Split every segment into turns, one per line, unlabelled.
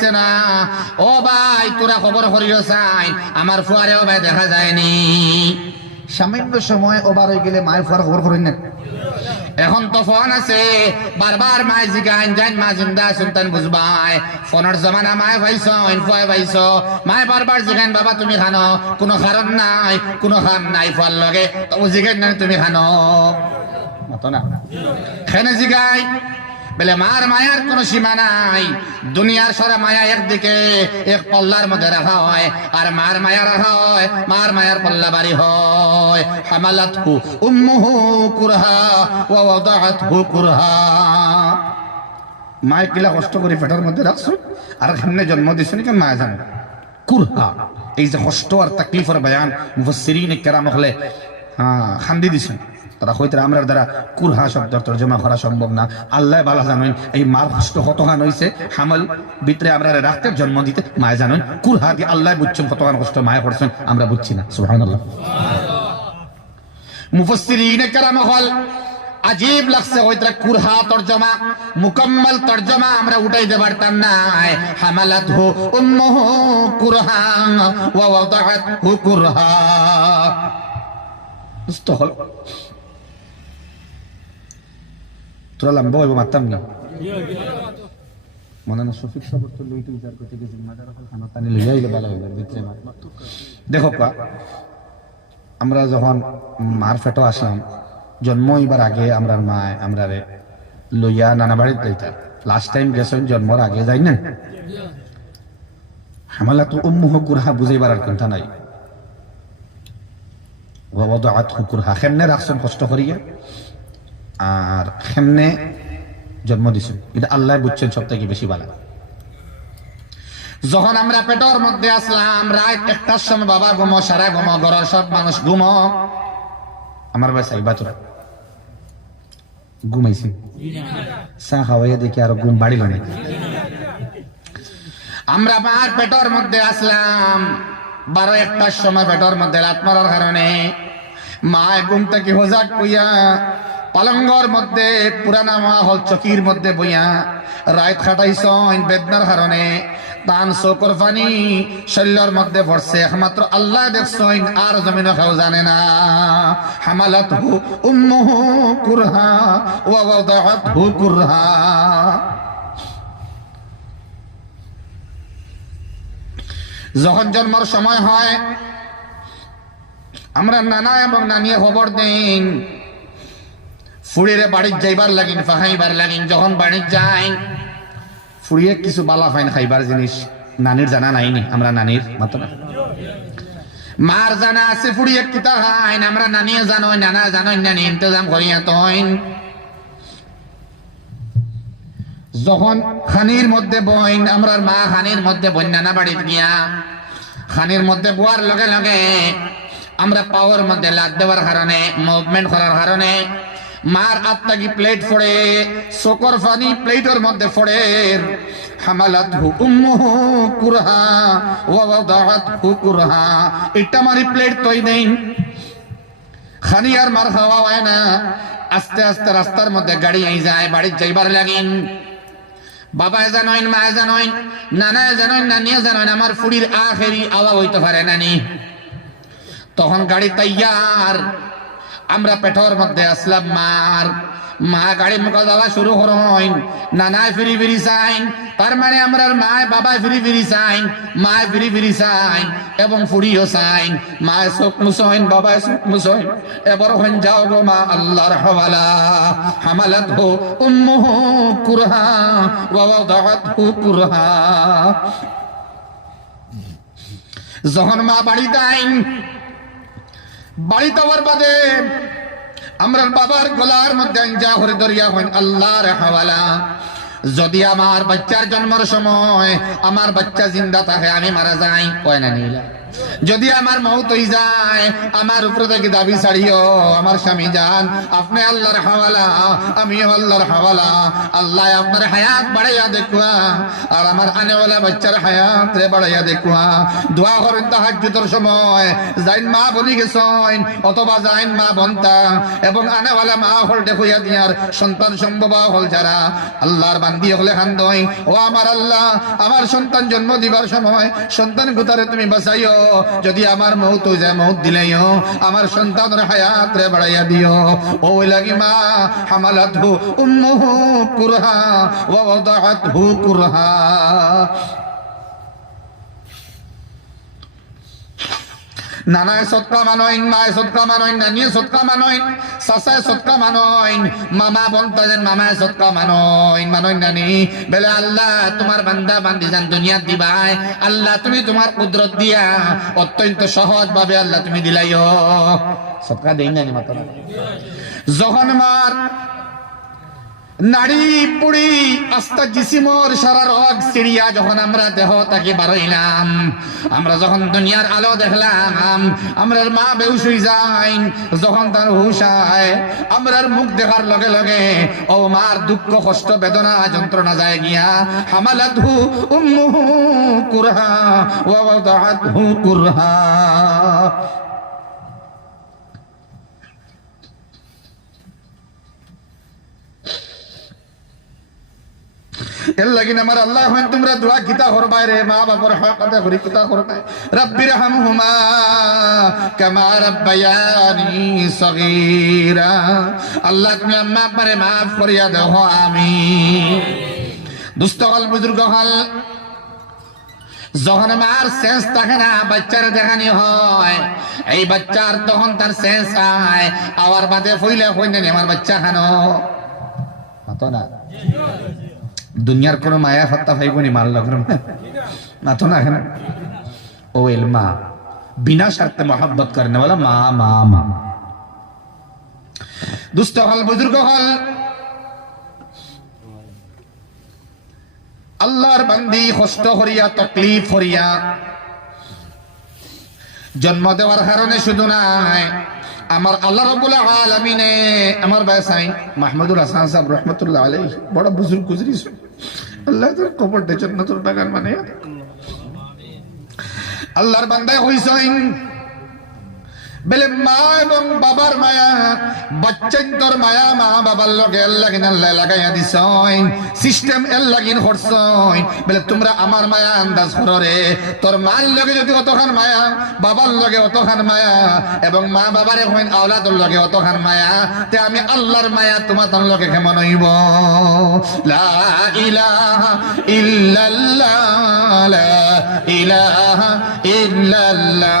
আইছে না? ও ভাই তোরা খবর করিও চাই আমার ফুয়ারেও ভাই দেখা যায়নি।
সামান্য সময় ওবার হয়ে গেলে মায়ের ফুয়ার খবর করেন না।
এখন তো ফোন আছে। বারবার মায় জিগান জান মা জিন্দা সুলতান বুঝবাই? ফোনের জমানা মায় ভাইছ ফুয়াই ভাইছ মায় বারবার জিগান বাবা তুমি খানো? কোনো কারণ নাই? কোনো খান নাই ফুয়ার লগে? ও জিগান নাই তুমি খানো? মতো না। খেনে জিগাই বলে, মার মায়ার কোনো সীমা নাই। দুনিয়ার সারা মায়া একদিকে, এক পল্লার মধ্যে রাখা হয়। আর মার মায়া হয়, মার মায়ার পল্লা বাড়ি হয়। হামালাত হু উম্মুহু কুরহা, ওয়া ওয়াদাআতহু কুরহা।
মায়ের কিলা কষ্ট করে পেটের মধ্যে রাখছো, আর সামনে জন্ম দিছো নাকি মায় জানে? কুরহা, এই যে কষ্ট আর তাকলিফের বয়ান মুফসিরিন কেরাম হলে হ্যাঁ খান্দি দিছেন। তারা হইতে আমরা দ্বারা কুরহা শব্দ তর্জমা করা সম্ভব না। আল্লাহ বালা জানেন, এই মার কষ্ট কতখান হইছে? হামল ভিতরে আমরা রাখতে জন্ম দিতে, মায় জানেন, কুরহা দিয়ে আল্লাহ বুঝছেন কতখান কষ্ট, মায় করছেন আমরা বুঝছি না। সুবহানাল্লাহ।
মুফসসিরিন কেরাম হল, আজীব লাগছে কুরহা তর্জমা, মুকম্মল তর্জমা আমরা উঠাইতে পারতাম না। হামালাত হু উম্মুহু কুরহা, ওয়া ওয়াদাআতহু কুরহা।
হল তোরা লম্বা হইব মারতাম না। মনে শফিক তো গেছে মাজার খানা লইয়া আইলে হইল দেখো কা আমরা যখন মার ফেটো আসলাম জন্ম এবার আগে আমরা মায় আমরা রে লইয়া নানা বাড়িতে লইতাম লাস্ট টাইম গেছেন জন্মর আগে যাই না হামালা তো উম্মুহ কুরহা বুঝাইবার আর কোনটা নাই। ওয়াদাআত হুকুরহা খেমনে রাখছেন কষ্ট করিয়া। আর খেমনে জন্ম দিছেন এটা আল্লাহ বুঝছেন সব থেকে বেশি ভালো
যখন আমরা পেটর মধ্যে আসলাম, রাত একটার সময় বাবা ঘুমো, সারা ঘুমো, ঘরের সব মানুষ ঘুমো।
আমার ভাই সাইবা তোরা। ঘুমাইছি। চা খাওয়াইয়া দেখি আর ঘুম বাড়িল না।
আমরা মার পেটর মধ্যে আসলাম। বারো একটার সময় পেটর মধ্যে রাত মারার কারণে। মা ঘুম থেকে হোজাক কইয়া পালঙ্গর মধ্যে পুরানা মা হল চকির মধ্যে বইয়া রাত খাটাইছ বেদনার কারণে তান চোখর পানি শৈল্যর মধ্যে পড়ছে একমাত্র আল্লাহ দেখছইন, আর জমিন খাও জানে না। হামালাত হু উম্মুহু কুরহা, ওয়া ওয়াদাআত হু কুরহা। যখন জন্মের সময় হয়, আমরা নানা এবং নানিয়ে খবর দিন ফুড়িরে বাড়ির যাইবার লাগিন ফাহাইবার লাগিন যখন বাড়ির যাই
ফুড়িয়ে কিছু বালা ফাইন খাইবার জিনিস নানির জানা নাইনি, আমরা নানির মাত্র
মার জানা আছে ফুড়িয়ে কিতা খাইন আমরা নানিয়ে জানোই, নানা জানোই, নানি ইন্তজাম করিয়া তইন। যখন খানির মধ্যে বইন, আমরার মা খানির মধ্যে বইন, নানা বাড়িত গিয়া, খানির মধ্যে বোয়ার লগে লগে, আমরা পাওয়ার মধ্যে লাদ দেওয়ার কারণে মুভমেন্ট করার কারণে মার আত্মাকি প্লেট ফোড়ে, শোকর ফানি প্লেটের মধ্যে ফোড়ে। হামালাত উম্মুহু কুরহা, ওয়া ওয়াদাআতহু কুরহা। এটা মারি প্লেট তোই দেন খানি আর মার খাওয়া হয় না। আস্তে আস্তে রাস্তার মধ্যে গাড়ি আই যায়, বাড়ির যাইবার লাগিন। বাবা জানইন মা জানইন নানা জানইন নানিয়া জানইন আমার ফুড়ির আখেরি আওয়া হইতে পারে নানি। তখন গাড়ি তৈয়ার আমরা পেটর মধ্যে আসলাম, মার। মা গাড়ি মুখা যাওয়া শুরু করইন নানায় ফিরি ফিরি চাইন তার মানে আমরা মায় বাবা ফিরি ফিরি চাইন মায় ফিরি ফিরি চাইন এবং ফুড়িও চাইন মায় চোখ মুসইন বাবায় চোখ মুসইন এবার হন যাও গো মা আল্লাহর হওয়ালা। হামালাত হো উম্মুহ কুরহা, ওয়া ওয়াদাআত হু কুরহা। যখন মা বাড়িতে আইন বাড়িতে আবার বাদে আমরা বাবার গলার মধ্যে যা হরে দরিয়া হইন আল্লাহর হাওয়ালা। যদি আমার বাচ্চার জন্মের সময় আমার বাচ্চা জিন্দা থাকে আমি মারা যাই, কয় না নিলা? যদি আমার মৌত হয়ে যায়, আমার উপরে থেকে দাবি ছাড়িও, আমার স্বামী যান। আপনি আল্লাহর হাওয়ালা, আমিও আল্লাহর হাওয়ালা। আল্লাহ আপনার হায়াত বাড়াইয়া দেখুয়া, আর আমার আনেওয়ালা বাচ্চার হায়াত বাড়াইয়া দেখুয়া। দোয়া করেন তাহাজ্জুদের সময়, যাইন মা বলি গেছেন, অথবা যাইন মা বন্তা, এবং আনেওয়ালা মা হল দেখুয়া দিয়ার সন্তান সম্ভব হল যারা। আল্লাহর বান্দি হলে খান্দই ও আমার আল্লাহ, আমার সন্তান জন্ম দিবার সময় সন্তান গুতারে তুমি বাঁচাইও। যদি আমার মৌত যায়, মৌত দিলেও আমার সন্তানের হায়াত রে বাড়াইয়া দিও। ও লাগি মা হামালাত হু উম্মুহু কুরহা, ওয়া ওয়াদাআতহু কুরহা। নানায় সৎকা মানইন মায় সৎকা মানইন নানিয়ে সৎকা মানইন সাসায় সৎকা মানইন মামা বন্তাজেন মামায় সৎকা মানইন মানইন নানি, বেলে আল্লাহ, তোমার বান্দা বান্দি যান দুনিয়া দিবাই আল্লাহ, তুমি তোমার কুদরত দিয়া অত্যন্ত সহজ ভাবে আল্লাহ তুমি দিলাইও। সৎকা দেই নানি মাত্র। যখন মার নাড়ি পুড়ি আস্তা জিসিমর সারা রগ সিরিয়া যখন আমরা দেহ তাকে বারইলাম, আমরা যখন দুনিয়ার আলো দেখলাম, আমরার মা বেউস হয়ে যাই যখন তার হুশ আয়, আমরার মুখ দেখার লগে লগে, ও মার দুঃখ, কষ্ট, বেদনা, যন্ত্রণা যায় গিয়া, হামালাতহু উম্মুহু কুরহা, ওয়া ওয়াদাআতহু কুরহা। আল্লাহ মা আল্লাহ তুমি মাফ দাও আমি হল হল। যখন আমার সেন্স থাকে না, বাচ্চার দেখানি হয়। এই বাচ্চার তখন তার সেন্স আয়। আবার বাদে ফইলে হইনে আমার বাচ্চা খানো। না? দুনিয়ার কোনো মায়া হত্যা পাইব নি মাল লগর না তো না ও এল মা, বিনা স্বার্থে মহাব্বত করেন বলা মা মা মা। দুষ্ট হল, বুজুর্গ হল। আল্লাহর বান্দি, কষ্ট হরিয়া তকলিফ করিয়া জন্ম দেওয়ার কারণে শুধু নাই। আমার আল্লাহ রবুল আলমিনে আমার বাসাই মাহমুদুল হাসান সাহেব রহমতুল্লাহ আলী বড় বুজুর্গ গুজরি আল্লাহ তোর কবরটা জন্নতুল বাগান মানে আল্লাহর বান্দায় হইসইন বেলে মা এবং বাবার মায়া বাচ্চান্তর মায়া, মা বাবার লগে লাগিন আল্লাহ লাগাইয়া দিছইন সিস্টেম এল লাগিন হরছইন বেলে তোমরা আমার মায়া আন্দাজ করো রে, তোর মার লগে যদি অতখান মায়া, বাবার লগে অতখান মায়া, এবং মা বাবারে হইন আওলাদর লগে অতখান মায়া, তে আমি আল্লাহর মায়া তোমার তার লগে কেমন হইব? লা ইলাহা ইল্লাল্লাহ, লা ইলাহা ইল্লাল্লাহ।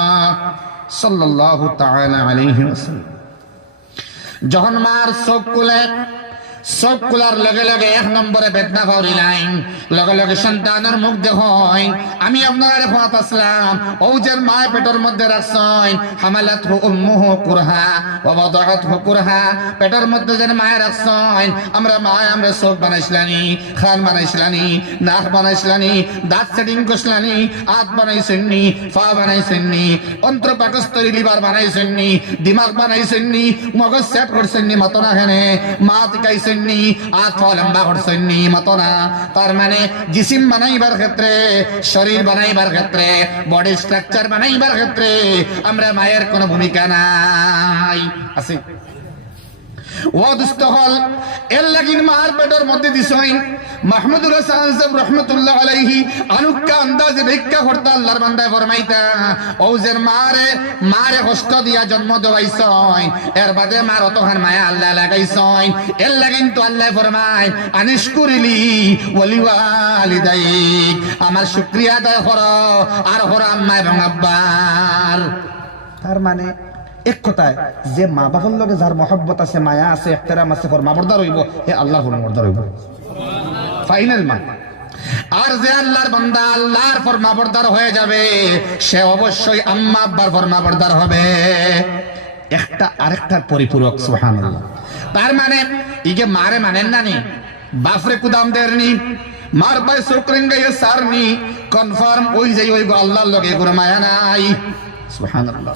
সাল্লাল্লাহু তাআলা আলাইহি ওয়াসাল্লাম। যখন মার চোখ খুলে চোখ খোলার লগে লগে এক নম্বরে বেদনা পাউরি লাইন লগে লগে সন্তানের মুখ দেখই আমি আপনার রেখাত আসলাম। ওজের মায় পেটের মধ্যে রাখছইন হামালাত হু উম্মুহু কুরহা ওয়া ওয়াদাআত হু কুরহা। পেটের মধ্যে যেন মায় রাখছইন আমরা মায়, আমরা চোখ বানাইছিলানি খান বানাইছিলানি নাক বানাইছিলানি, দাঁত সেটিং করছিলানি হাত বানাইছেননি পা বানাইছেননি অন্ত্র পাকস্থলী লিভার বানাইছেননি দিমাগ বানাইছেননি মগজ সেট করছেননি মতো না হেনে, মা হাত পা লম্বা করছেননি মতো না তার মানে জিসিম বানাইবার ক্ষেত্রে, শরীর বানাইবার ক্ষেত্রে, বডি স্ট্রাকচার বানাইবার ক্ষেত্রে আমরা মায়ের কোনো ভূমিকা নাই। আছে? ও দুস্থ হল এর লাগিন মার পেটের মধ্যে দিছইন মাহমুদুল হাসান সাহেব রহমতুল্লাহ আলাইহি আনুক্কা আন্দাজে ভিক্ষা করতে আল্লাহর বান্দায় ফরমাইতা ও যে মারে মারে দিয়া জন্ম দেওয়াইছইন এর বাদে মার অতখান মায়া আল্লাহ লাগাইছইন এর লাগিন তো আল্লাহ ফরমায় আনিশ করিলি ওয়ালিদাইক, আমার শুকরিয়া আদায় করো, আর হর আম্মা এবং আব্বার।
তার মানে এক কথায়, যে মা বাবার লগে যার মহব্বত আছে, মায়া আছে একতেরাম আছে ফরমাবরদার হইব হে আল্লাহ ফরমাবরদার হইব। ফাইনাল মান
আর যে আল্লাহর বান্দা আল্লাহর ফরমাবরদার হয়ে যাবে, সে অবশ্যই আম্মা আব্বার ফরমাবরদার হবে।
একটা আরেকটার পরিপূরক, সুবহানাল্লাহ।
তার মানে ইকে মারে মানেন না নি? বাফরে কুদাম দেরনি মার বাই শুক্রিন গায়ে সারনি কনফার্ম ওই যে ওই গো আল্লাহর লগে কোনো মায়া নাই।
সুবহানাল্লাহ।